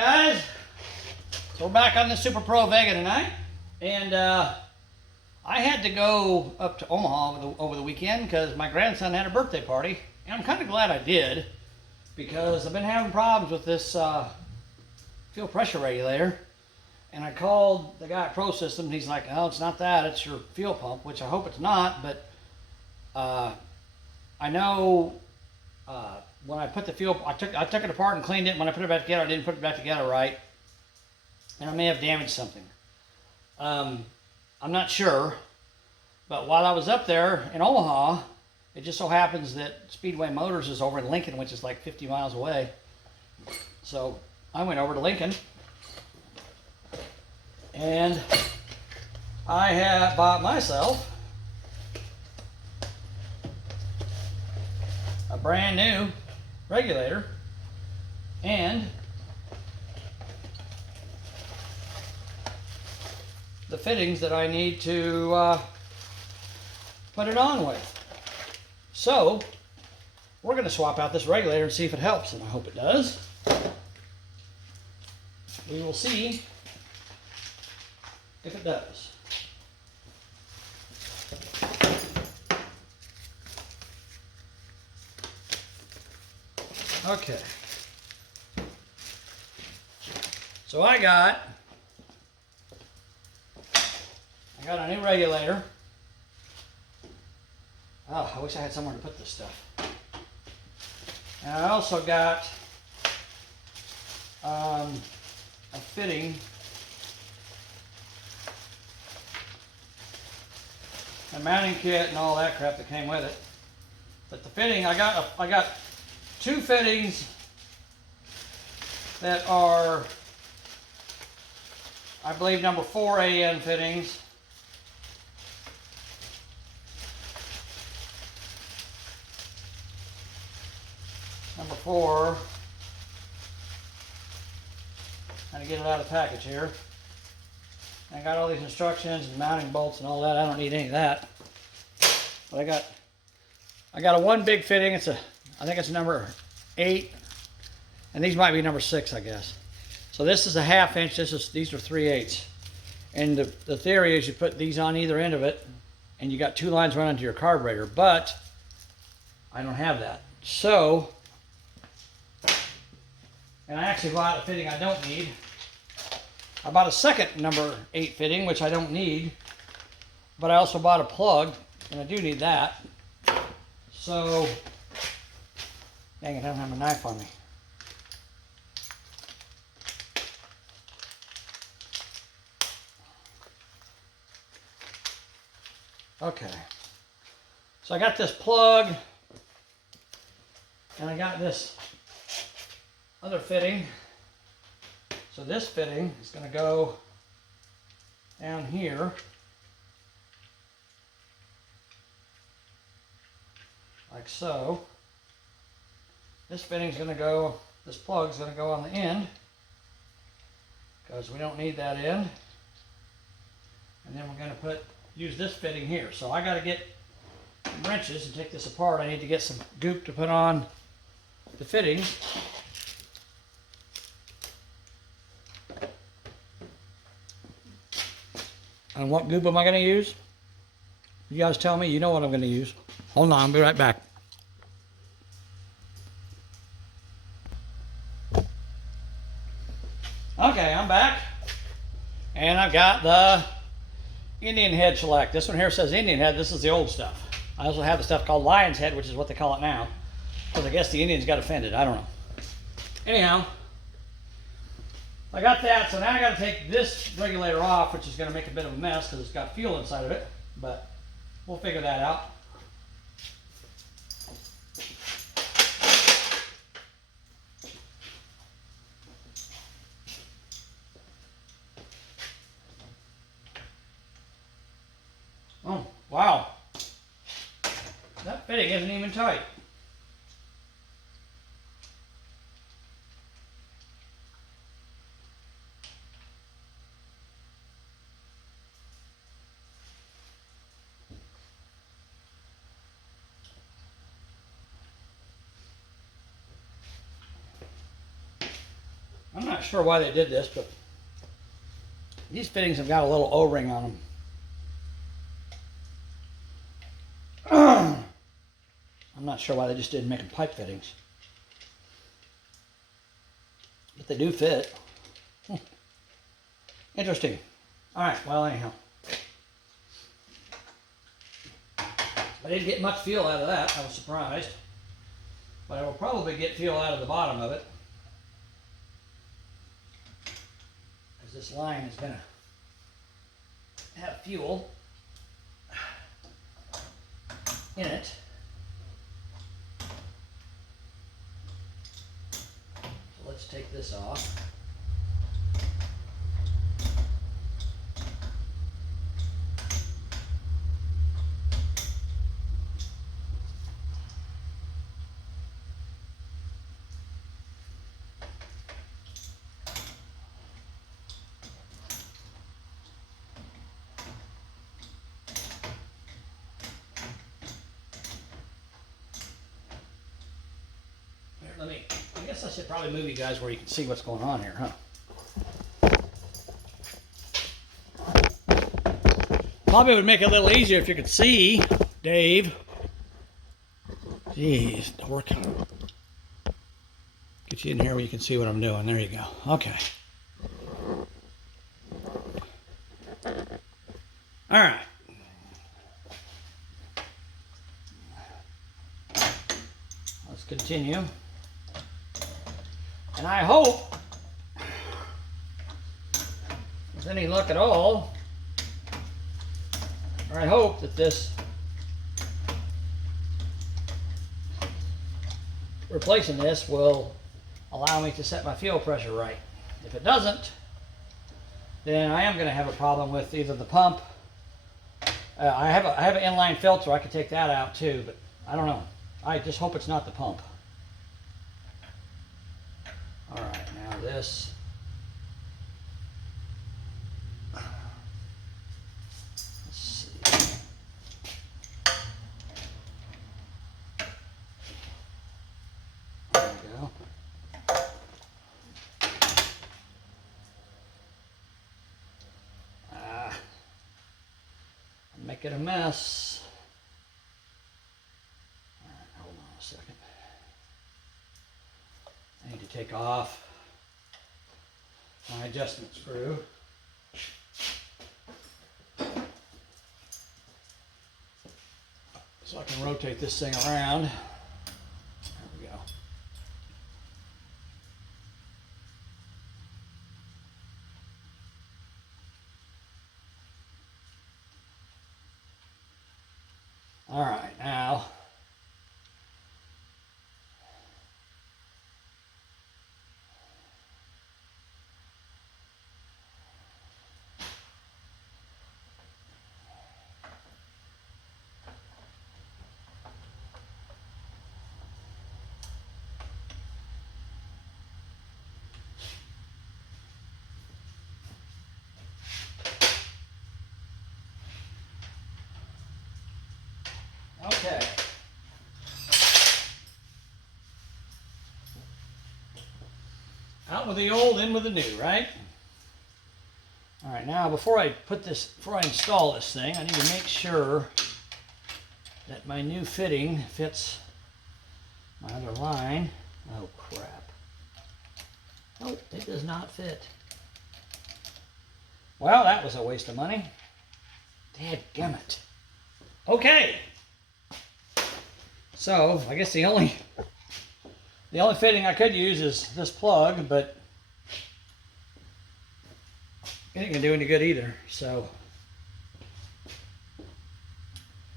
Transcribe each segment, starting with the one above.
guys. So we're back on the Super Pro Vega tonight, and I had to go up to Omaha over the weekend because my grandson had a birthday party, and I'm kind of glad I did because I've been having problems with this fuel pressure regulator, and I called the guy at Pro Systems, and he's like, "Oh, it's not that, it's your fuel pump," which I hope it's not, but I know when I put the fuel, I took it apart and cleaned it. When I put it back together, I didn't put it back together right, and I may have damaged something. I'm not sure, but while I was up there in Omaha, it just so happens that Speedway Motors is over in Lincoln, which is like 50 miles away. So I went over to Lincoln, and I have bought myself a brand new regulator and the fittings that I need to put it on with. So we're going to swap out this regulator and see if it helps, and I hope it does. We will see if it does. Okay. So I got a new regulator. Oh, I wish I had somewhere to put this stuff. And I also got a fitting, a mounting kit and all that crap that came with it. But the fitting, I got two fittings that are, I believe, number 4 AN fittings. Number 4. Trying to get it out of the package here. I got all these instructions and mounting bolts and all that. I don't need any of that. But I got a one big fitting. I think it's number 8, and these might be number 6, I guess. So this is a 1/2 inch. These are 3/8. And the theory is you put these on either end of it, and you got 2 lines running to your carburetor. But I don't have that. So, and I actually bought a fitting I don't need. I bought a second number 8 fitting, which I don't need. But I also bought a plug, and I do need that. So, dang it, I don't have a knife on me. Okay. So I got this plug, and I got this other fitting. So this fitting is going to go down here, like so. This fitting's going to go, this plug's going to go on the end, because we don't need that end. And then we're going to use this fitting here. So I got to get some wrenches and take this apart. I need to get some goop to put on the fittings. And what goop am I going to use? You guys tell me. You know what I'm going to use. Hold on, I'll be right back. Okay, I'm back. And I've got the Indian head shellac. This one here says Indian head. This is the old stuff. I also have the stuff called lion's head, which is what they call it now. Because I guess the Indians got offended. I don't know. Anyhow, I got that. So now I got to take this regulator off, which is going to make a bit of a mess because it's got fuel inside of it. But we'll figure that out. Oh, wow. That fitting isn't even tight. I'm not sure why they did this, but these fittings have got a little O-ring on them. I'm not sure why they just didn't make them pipe fittings. But they do fit. Interesting. Alright, well anyhow. I didn't get much feel out of that. I was surprised. But I will probably get feel out of the bottom of it. Because this line is going to have fuel in it. So let's take this off. I guess I should probably move you guys where you can see what's going on here, huh? Probably would make it a little easier if you could see, Dave. Jeez, the workout. Get you in here where you can see what I'm doing. There you go. Okay. All right. Let's continue. And I hope, with any luck at all, or I hope that this replacing this will allow me to set my fuel pressure right. If it doesn't, then I am going to have a problem with either the pump. I have an inline filter. I could take that out too, but I don't know. I just hope it's not the pump. All right, now this. Let's see. There we go. I'm making a mess. All right, hold on a second. I need to take off my adjustment screw. So I can rotate this thing around. There we go. All right, now okay. Out with the old, in with the new, right? All right, now before I install this thing, I need to make sure that my new fitting fits my other line. Oh crap. Oh, it does not fit. Well, that was a waste of money. Dadgummit. Okay. So, I guess the only fitting I could use is this plug, but it ain't gonna do any good either. So,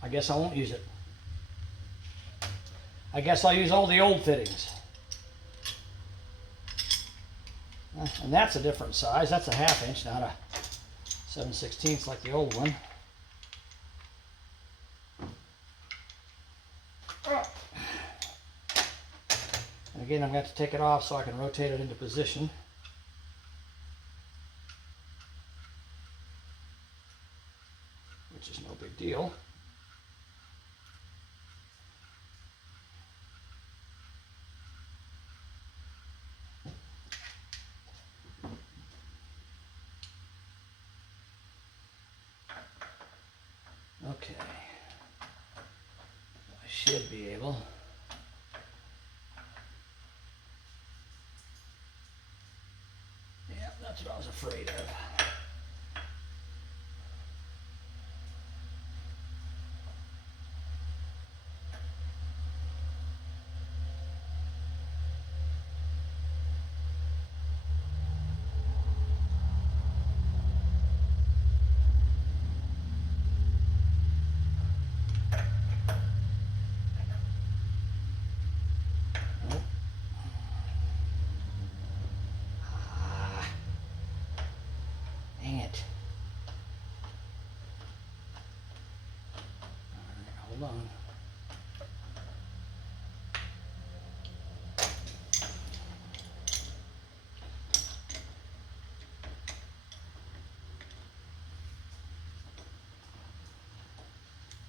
I guess I won't use it. I guess I'll use all the old fittings. And that's a different size. That's a 1/2 inch, not a 7/16 like the old one. And again, I'm going to have to take it off so I can rotate it into position. Which is no big deal. Okay. I should be able. Yeah, that's what I was afraid of. Dang it. All right, hold on.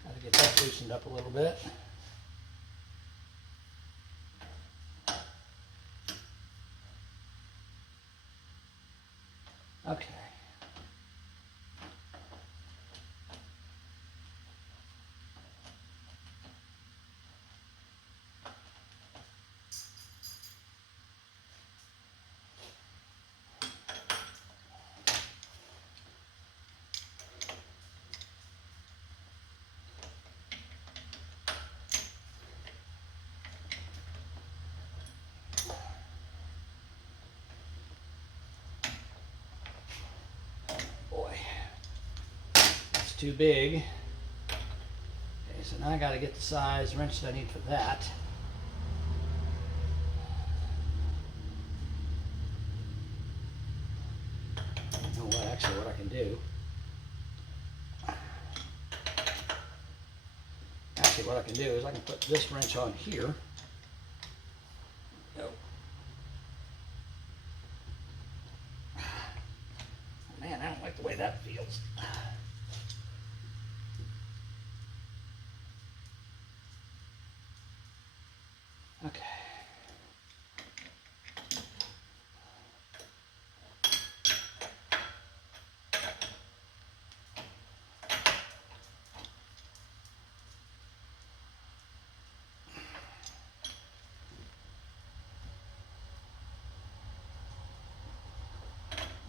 Got to get that loosened up a little bit. Okay. Boy, it's too big. Okay, so now I got to get the size wrench that I need for that. You know what? Actually, what I can do. Actually, what I can do is I can put this wrench on here. Go. Man, I don't like the way that feels. Okay.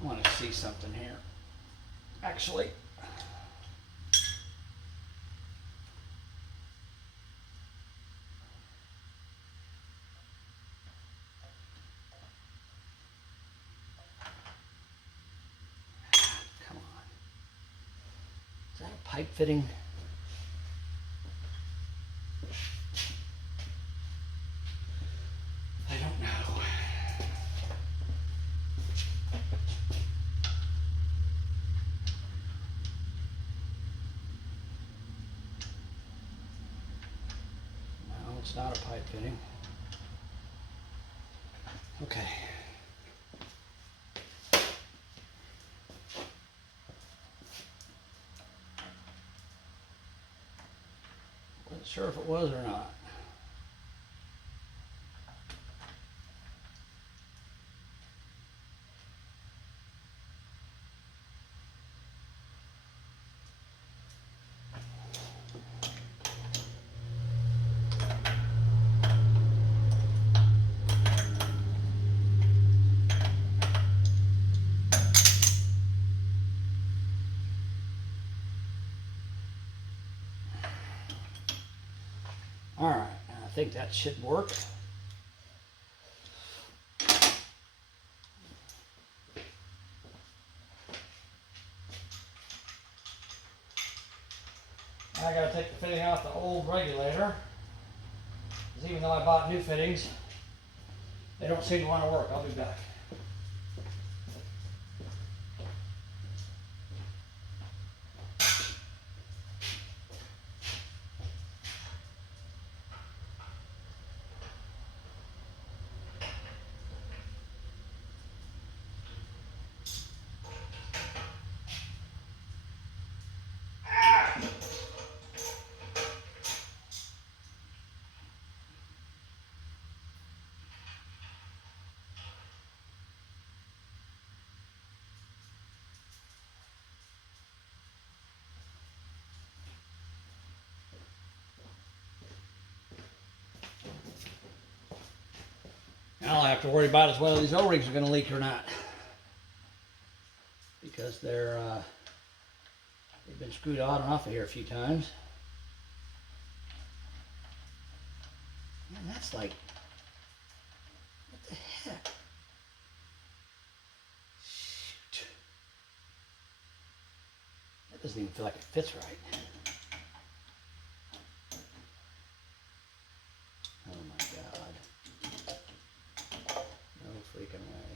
I want to see something here. Actually, come on. Is that a pipe fitting? I don't know. No, it's not a pipe fitting. Okay. Wasn't sure if it was or not. All right, I think that should work. I gotta take the fitting off the old regulator, because even though I bought new fittings, they don't seem to want to work. I'll be back. All I have to worry about is whether these O-rings are going to leak or not, because they've been screwed on and off of here a few times. Man, that's like, what the heck? Shoot. That doesn't even feel like it fits right. Oh my God. No freaking way.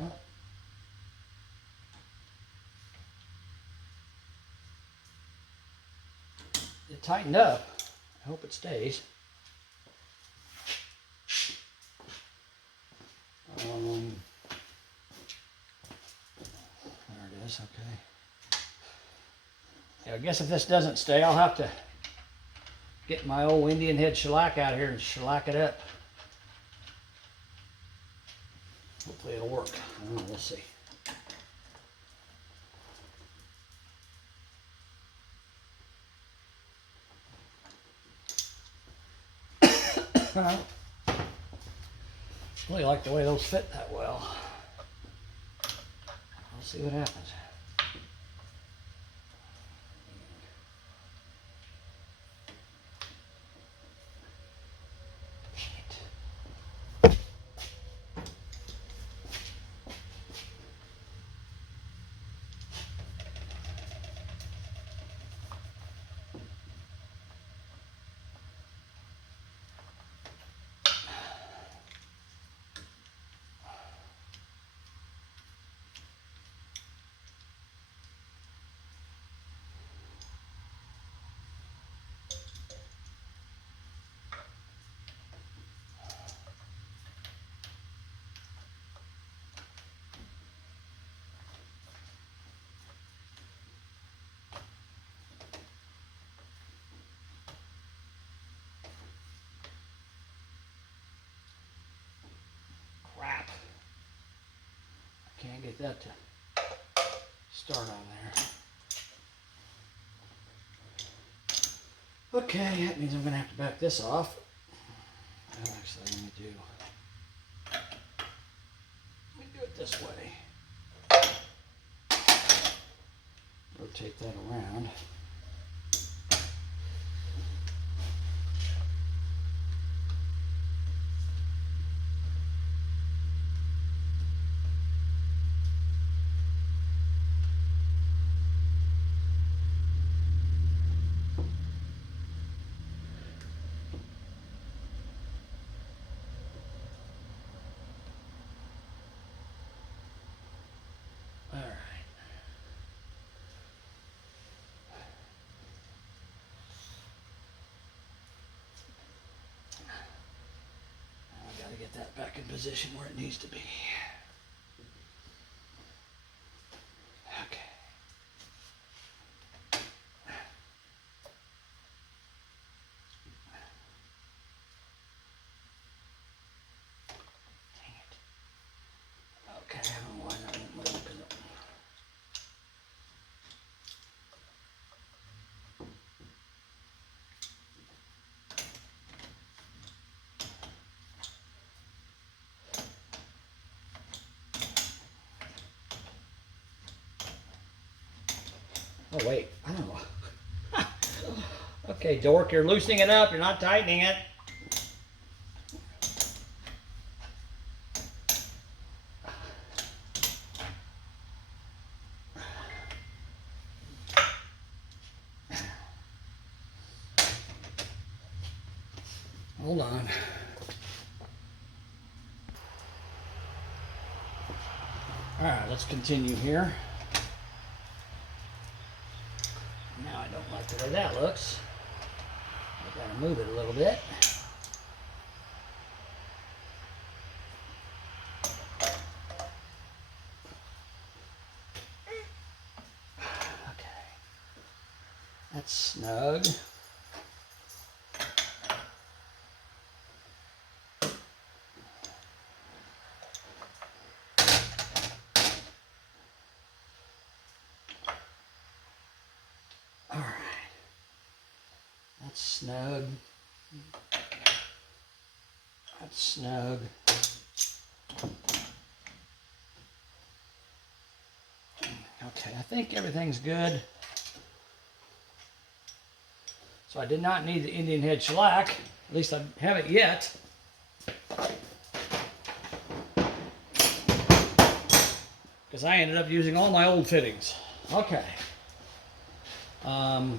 Well, it tightened up. I hope it stays. There it is, okay. Yeah, I guess if this doesn't stay, I'll have to get my old Indian head shellac out here and shellac it up. Hopefully it'll work. I don't know, we'll see. I really like the way those fit that well. We'll see what happens. Crap. I can't get that to start on there. Okay, that means I'm going to have to back this off. Well, actually, let me do it this way. Rotate that around. Get that back in position where it needs to be. Okay. Dang it. Okay, I don't know why that won't move. Oh wait, I don't know. Okay, dork, you're loosening it up, you're not tightening it. Hold on. All right, let's continue here. Now I don't like the way that looks. I gotta move it a little bit. Okay, that's snug. All right, that's snug. snug. Okay, I think everything's good. So I did not need the Indian head shellac. At least I haven't yet. Because I ended up using all my old fittings. Okay. All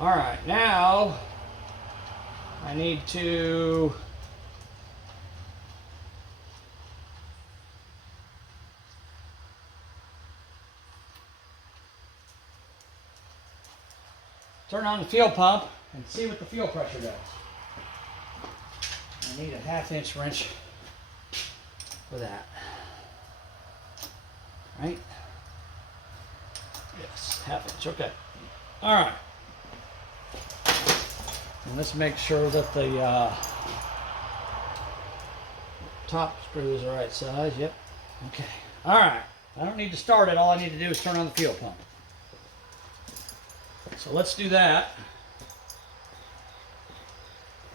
right, now I need to turn on the fuel pump and see what the fuel pressure does. I need a 1/2 inch wrench for that. Right? Yes, 1/2 inch, okay. All right. And let's make sure that the top screw is the right size. Yep. Okay. All right. I don't need to start it. All I need to do is turn on the fuel pump. So let's do that.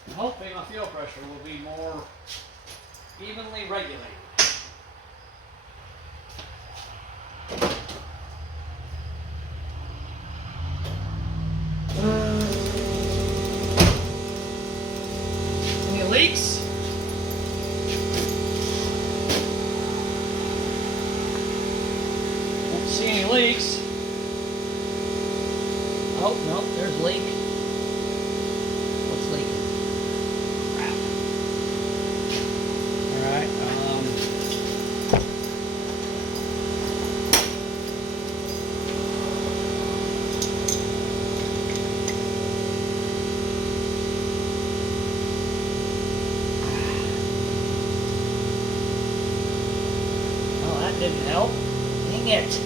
And hopefully my fuel pressure will be more evenly regulated. Any leaks? Don't see any leaks. Oh, no, there's a leak. What's leaking? Crap. Alright, oh, that didn't help. Dang it.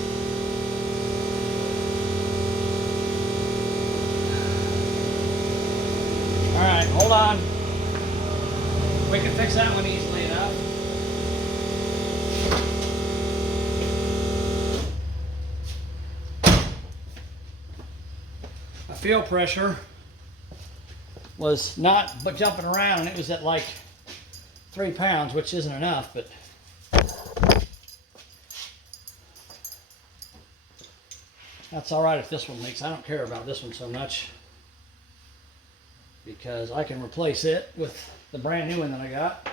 Alright, hold on. We can fix that one easily enough. My fuel pressure was not jumping around. It was at like 3 pounds, which isn't enough, but that's alright if this one leaks. I don't care about this one so much, because I can replace it with the brand new one that I got.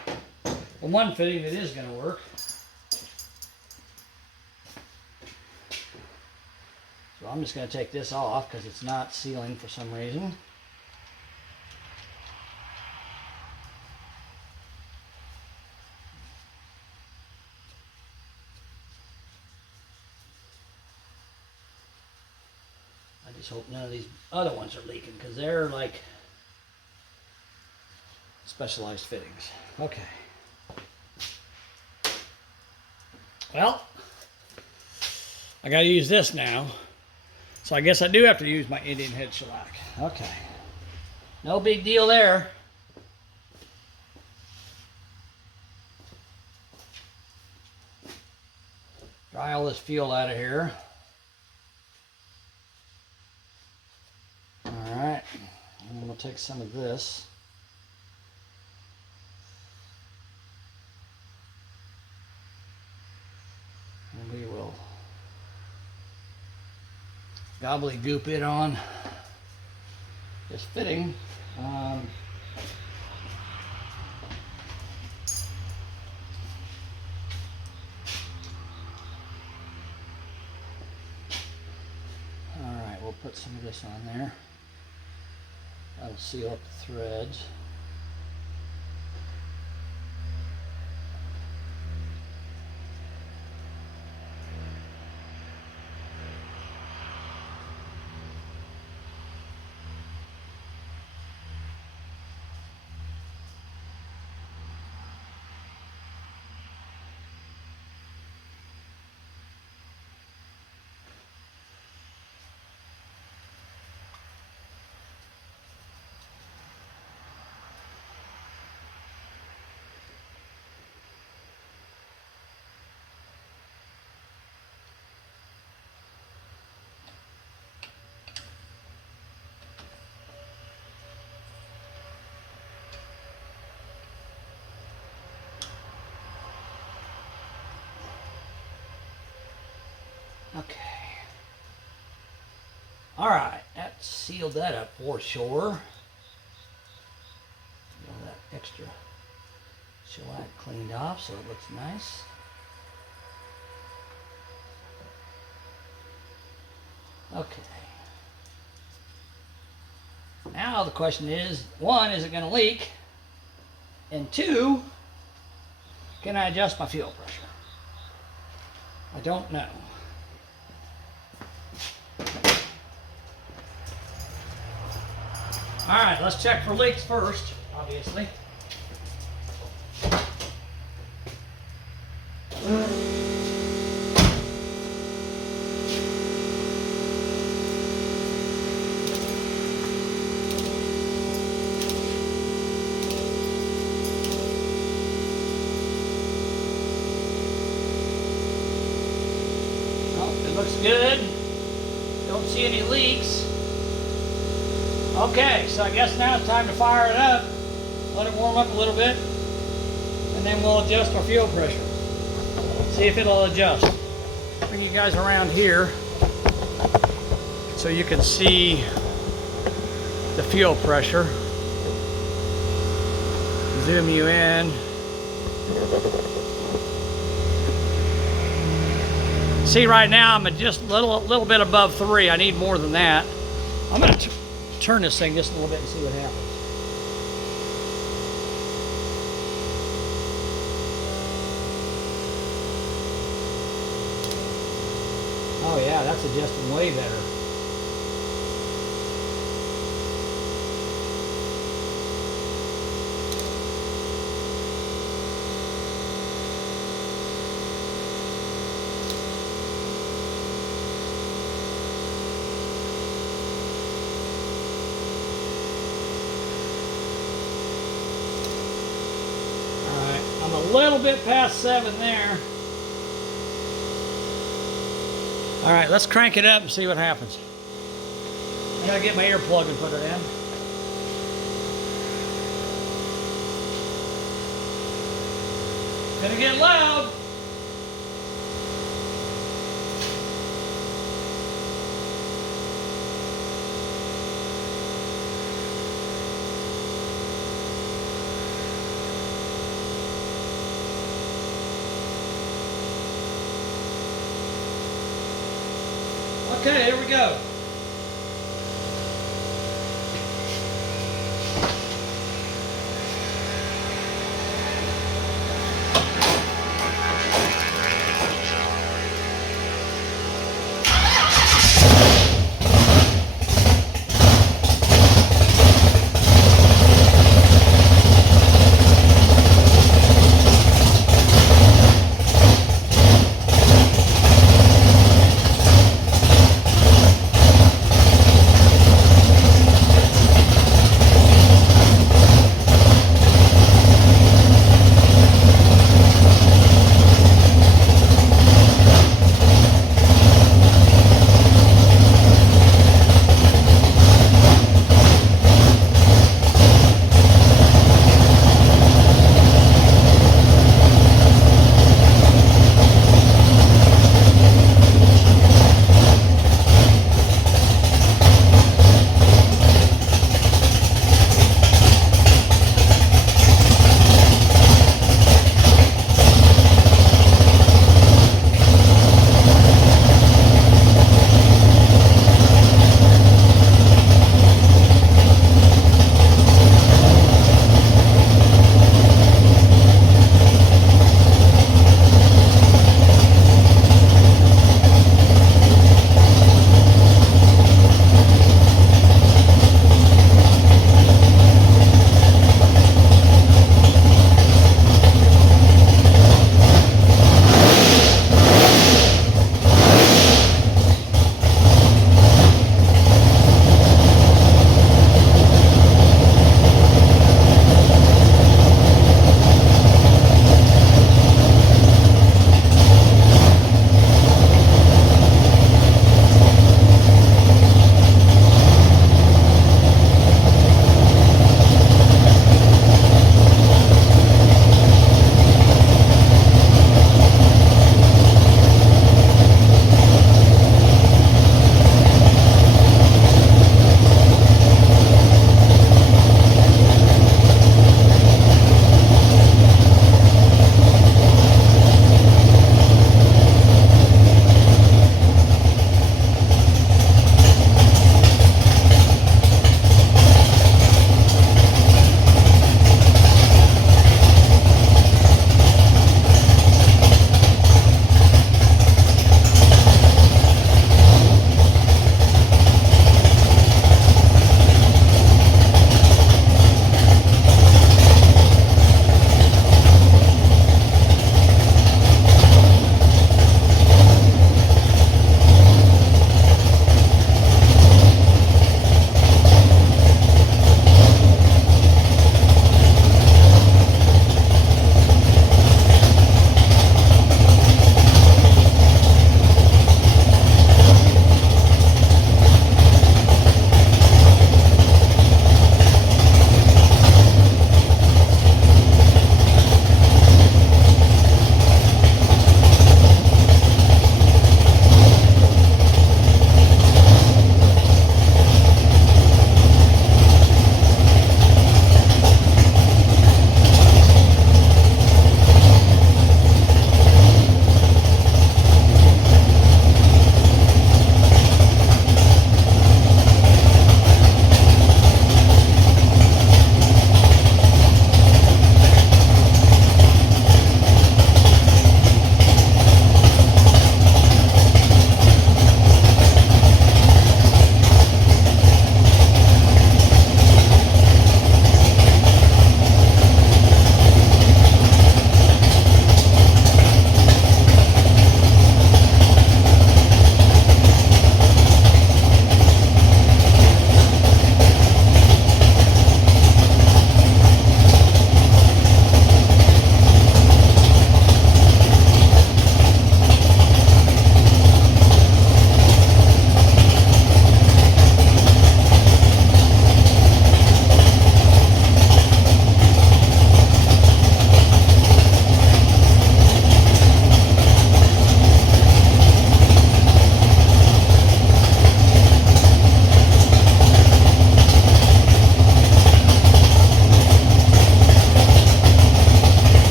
The one fitting that is going to work. So I'm just going to take this off because it's not sealing for some reason. I just hope none of these other ones are leaking, because they're like specialized fittings. Okay. Well, I got to use this now. So I guess I do have to use my Indian head shellac. Okay. No big deal there. Dry all this fuel out of here. All right. And then we'll take some of this. And we will gobbledygook it on this fitting. All right, we'll put some of this on there. That'll seal up the threads. All right, that sealed that up for sure. Get all that extra shellac cleaned off so it looks nice. Okay. Now the question is, one, is it going to leak? And two, can I adjust my fuel pressure? I don't know. All right, let's check for leaks first, obviously. Looks good. Don't see any leaks. Okay, so I guess now it's time to fire it up. Let it warm up a little bit. And then we'll adjust our fuel pressure. See if it'll adjust. Bring you guys around here so you can see the fuel pressure. Zoom you in. See, right now I'm at just a little bit above 3. I need more than that. I'm going to turn this thing just a little bit and see what happens. Oh yeah, that's adjusting way better. A little bit past 7 there. All right, let's crank it up and see what happens. I gotta get my earplug and put it in. Gonna get loud. Okay, here we go.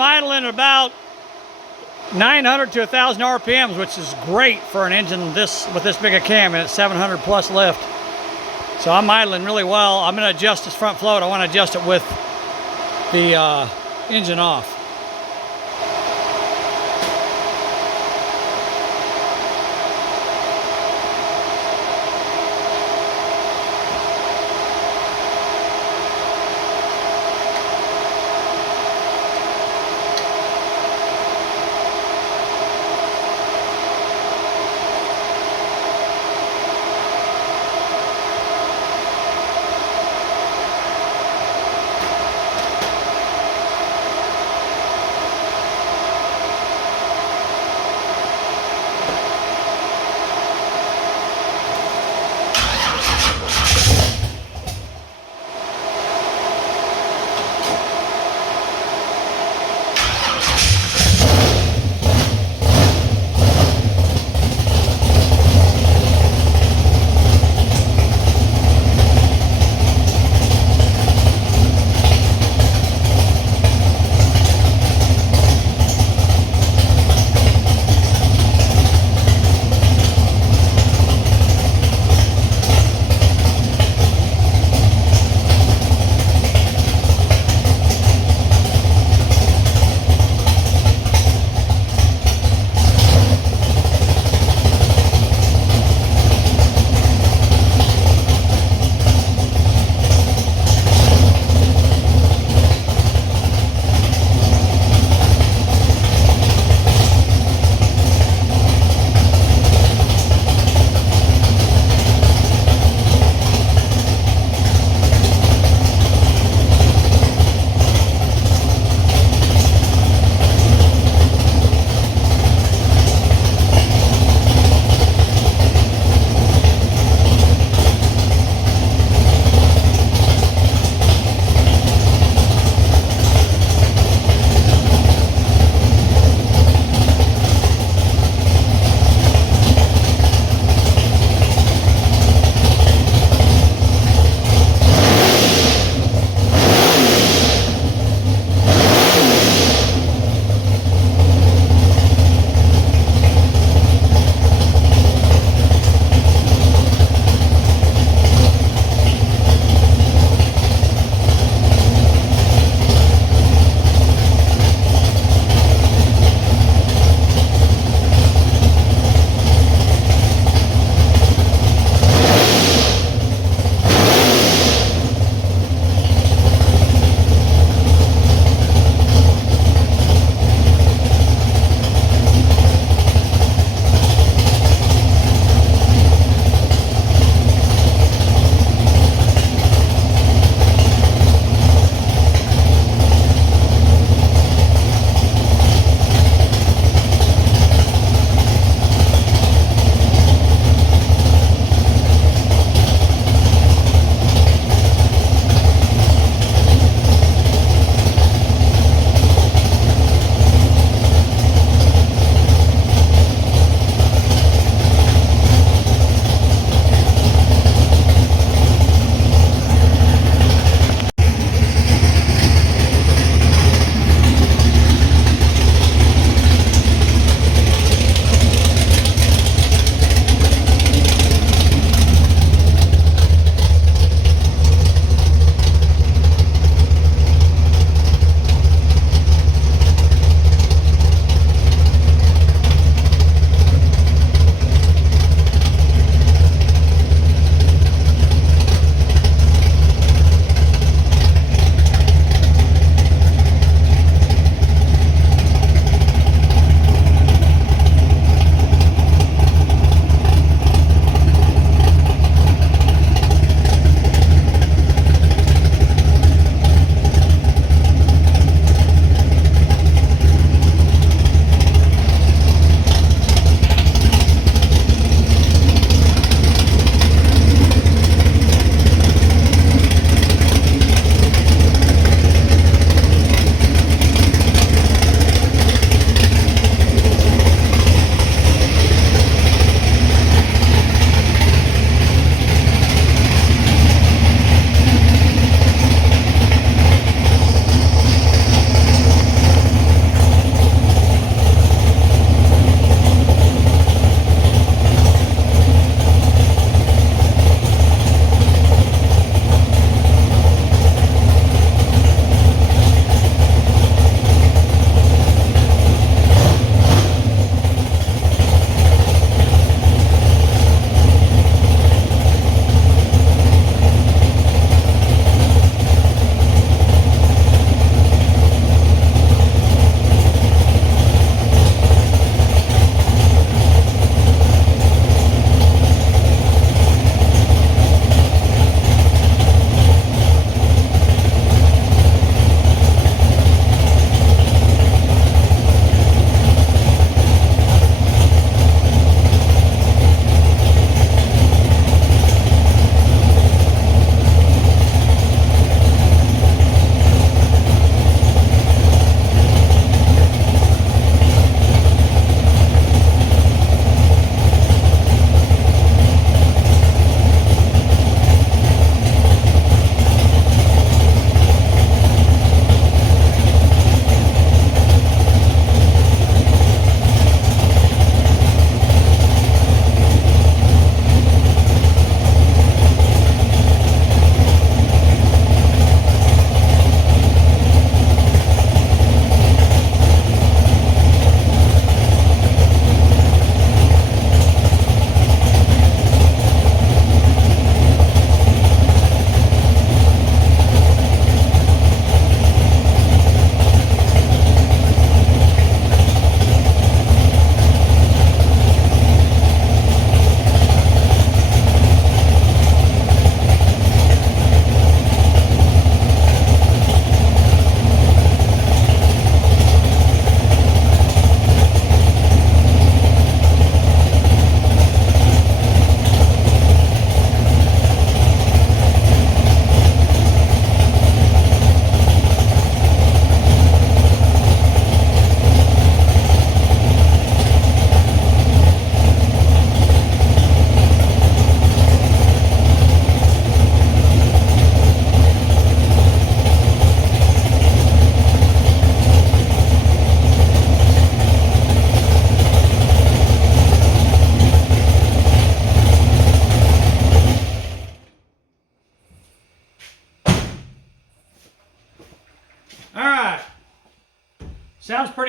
I'm idling at about 900 to 1,000 RPMs, which is great for an engine with this big a cam, and it's 700 plus lift. So I'm idling really well. I'm going to adjust this front float. I want to adjust it with the engine off.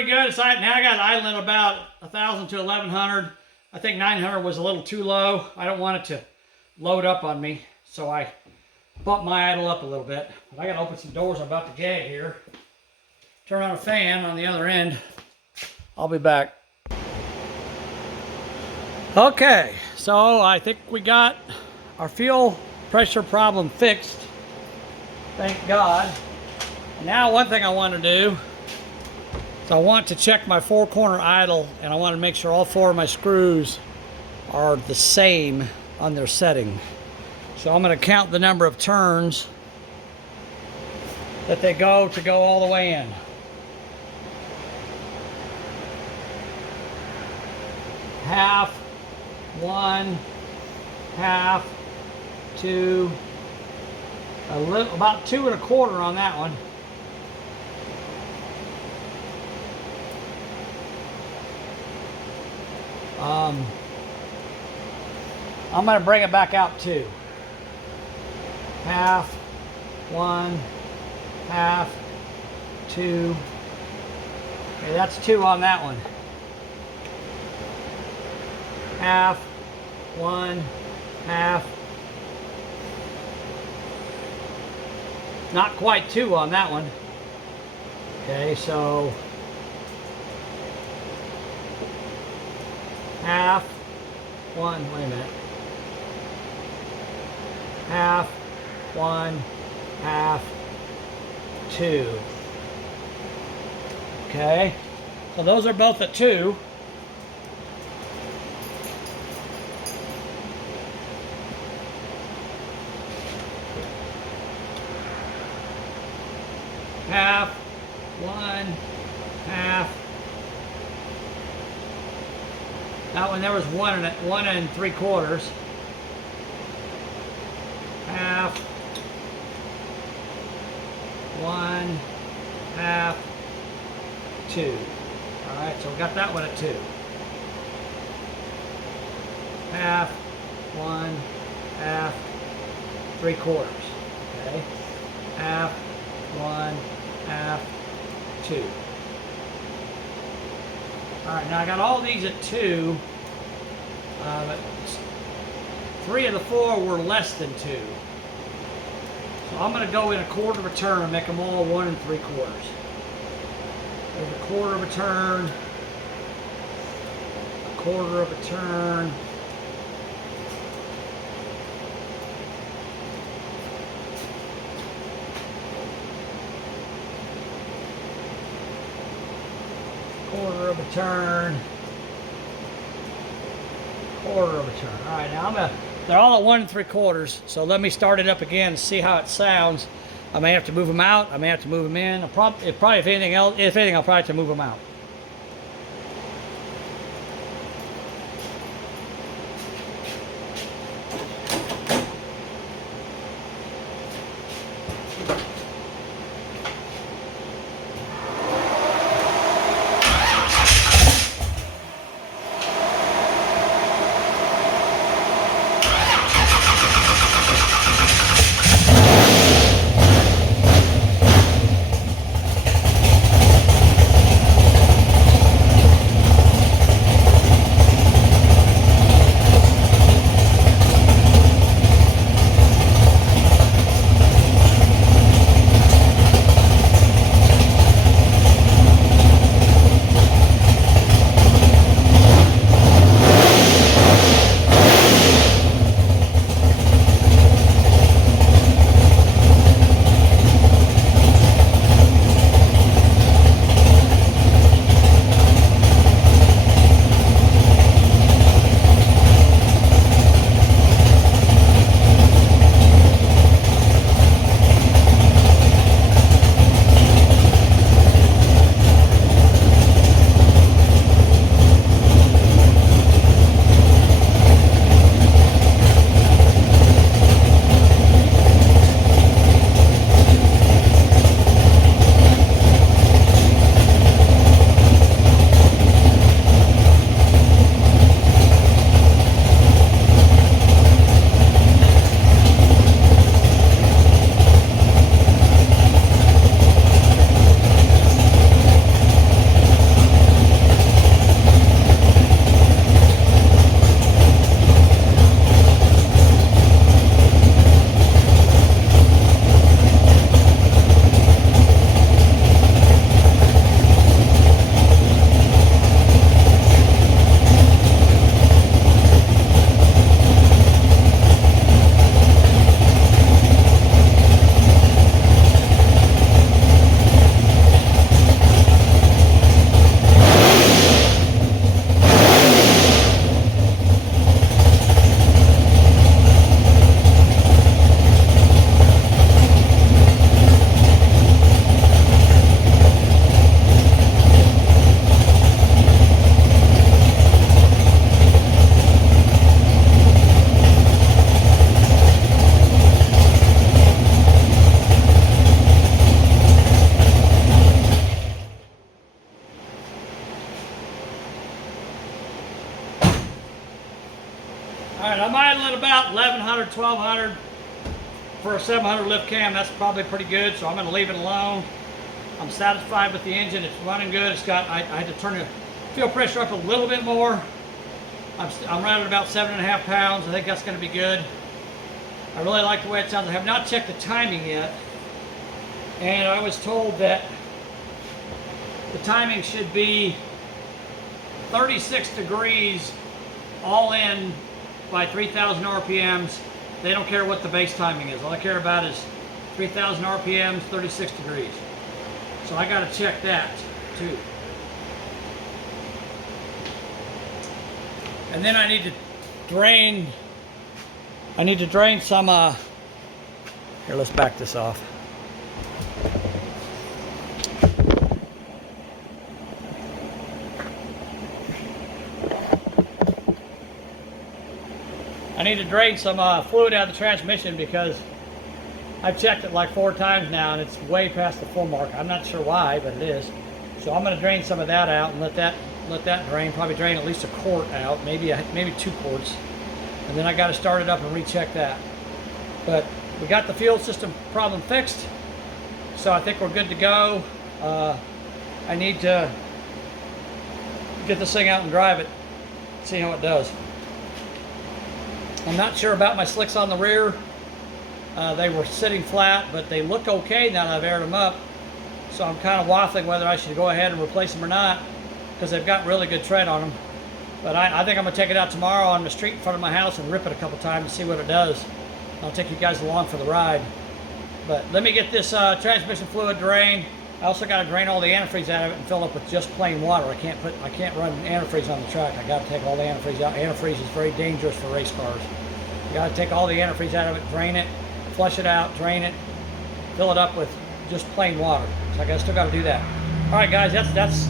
pretty good. It's like, now I got it idling about 1,000 to 1,100. I think 900 was a little too low. I don't want it to load up on me, so I bumped my idle up a little bit. But I got to open some doors. I'm about to gag here. Turn on a fan on the other end. I'll be back. Okay, so I think we got our fuel pressure problem fixed. Thank God. And now one thing I want to do is I want to check my four-corner idle, and I want to make sure all four of my screws are the same on their setting. So I'm going to count the number of turns that they go to go all the way in. Half, one, half, two, about 2 1/4 on that one. I'm going to bring it back out 2. Half, one, half, 2. Okay, that's 2 on that one. Half, one, half. Not quite 2 on that one. Okay, so half, one, wait a minute. Half, one, half, 2. Okay, so those are both at 2. Half, one, half. That one there was 1 3/4. Half, one, half, 2. All right, so we got that one at 2. Half, one, half, 3/4. Okay, half, one, half, 2. All right, now I got all these at 2, but 3 of the 4 were less than 2. So I'm going to go in a 1/4 of a turn and make them all 1 3/4. There's a 1/4 of a turn, a 1/4 of a turn. Quarter of a turn, 1/4 of a turn. All right, now they're all at 1 3/4. So let me start it up again and see how it sounds. I may have to move them out. I may have to move them in. Probably if anything, I'll probably have to move them out. All right, I'm idling about 1100, 1200 for a 700 lift cam. That's probably pretty good, so I'm going to leave it alone. I'm satisfied with the engine. It's running good. It's got, I had to turn the fuel pressure up a little bit more. I'm running about 7.5 pounds. I think that's going to be good. I really like the way it sounds. I have not checked the timing yet. And I was told that the timing should be 36 degrees all in by 3,000 RPMs. They don't care what the base timing is. All I care about is 3,000 RPMs, 36 degrees. So I got to check that too. And then I need to drain some, here, let's back this off. I need to drain some fluid out of the transmission because I've checked it like 4 times now and it's way past the full mark. I'm not sure why, but it is. So I'm going to drain some of that out and let that drain. Probably drain at least a quart out, maybe 2 quarts. And then I got to start it up and recheck that. But we got the fuel system problem fixed, so I think we're good to go. I need to get this thing out and drive it, see how it does. I'm not sure about my slicks on the rear. They were sitting flat, but they look okay now that I've aired them up. So I'm kind of waffling whether I should go ahead and replace them or not, because they've got really good tread on them. But I think I'm going to take it out tomorrow on the street in front of my house and rip it a couple times and see what it does. I'll take you guys along for the ride. But let me get this transmission fluid drained. I also got to drain all the antifreeze out of it and fill up with just plain water. I can't run antifreeze on the track. I got to take all the antifreeze out. Antifreeze is very dangerous for race cars. You got to take all the antifreeze out of it, drain it, flush it out, drain it, fill it up with just plain water. So I still got to do that. All right, guys, that's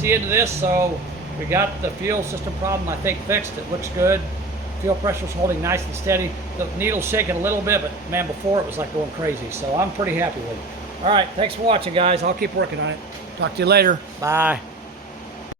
the end of this. So we got the fuel system problem, I think, fixed. It looks good. Fuel pressure's holding nice and steady. The needle's shaking a little bit, but man, before it was like going crazy. So I'm pretty happy with it. All right, thanks for watching, guys. I'll keep working on it. Talk to you later. Bye.